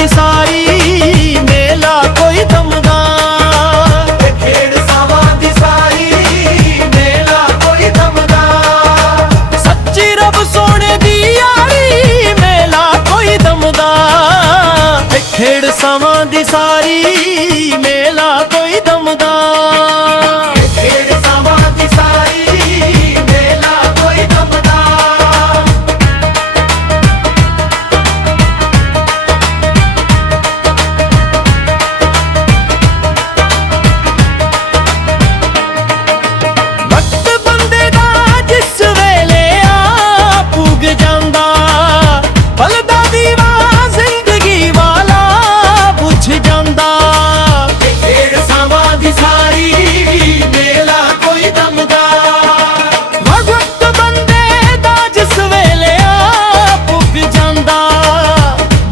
ਦੀ ਸਾਰੀ ਮੇਲਾ ਕੋਈ ਦਮਦਾਰ, ਖੇਡ ਸਾਵਾਂ ਦੀ ਸਾਰੀ ਮੇਲਾ ਕੋਈ ਦਮਦਾਰ, ਸੱਚੀ ਰੱਬ ਸੋਹਣੇ ਦੀ ਯਾਰੀ ਮੇਲਾ ਕੋਈ ਦਮਦਾਰ, ਖੇਡ ਸਾਵਾਂ ਦੀ ਸਾਰੀ ਮੇਲਾ ਕੋਈ ਦਮਦਾਰ, ਖੇਡ ਸਾਵਾਂ ਦੀ ਸਾਰੀ ਮੇਲਾ ਕੋਈ ਦਮਦਾਰ। ਵਕਤ ਬੰਦੇ ਦਾ ਜਿਸ ਵੇਲੇ ਆ ਪੁੱਗ ਜਾਂਦਾ, ਬਲਦਾ ਦੀਵਾ ਜ਼ਿੰਦਗੀ ਵਾਲਾ ਬੁਝ ਜਾਂਦਾ, ਖੇਡ ਸਾਵਾਂ ਦੀ ਸਾਰੀ ਮੇਲਾ ਕੋਈ ਦਮਦਾਰ, ਵਕਤ ਬੰਦੇ ਦਾ ਜਿਸ ਵੇਲੇ ਆ ਪੁੱਗ ਜਾਂਦਾ,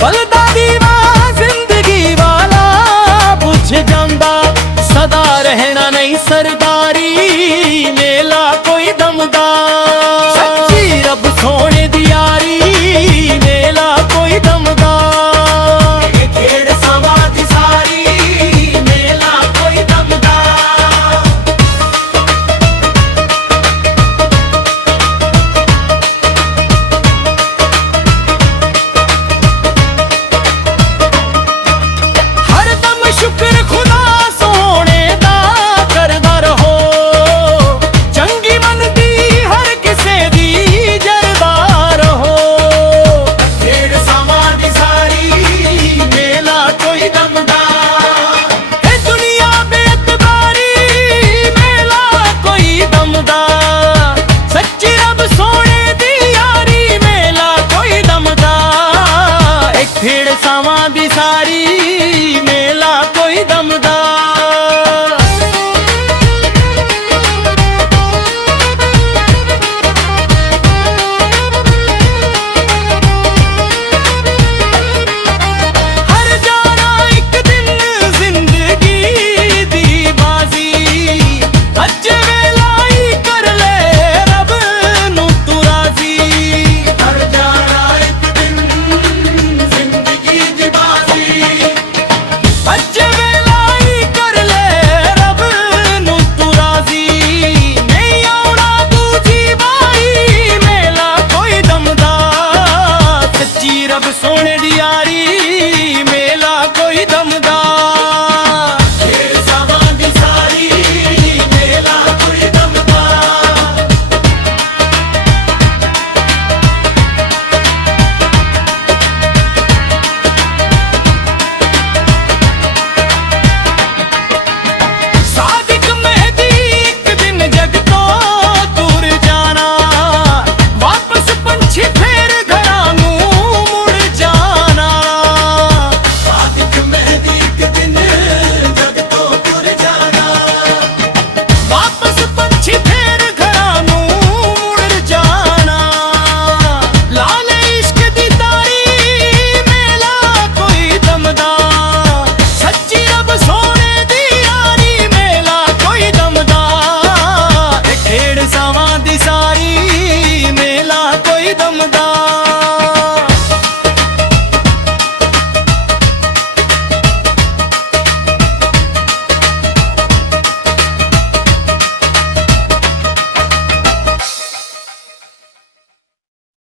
ਬਲਦਾ ਦੀਵਾ ਜ਼ਿੰਦਗੀ ਵਾਲਾ ਬੁਝ ਜਾਂਦਾ, ਸਦਾ ਰਹਿਣਾ ਨਹੀਂ ਸਰਦਾਰੀ ਮੇਲਾ ਕੋਈ ਦਮਦਾਰ, ਸੱਚੀ ਰੱਬ ਸੋਹਣੇ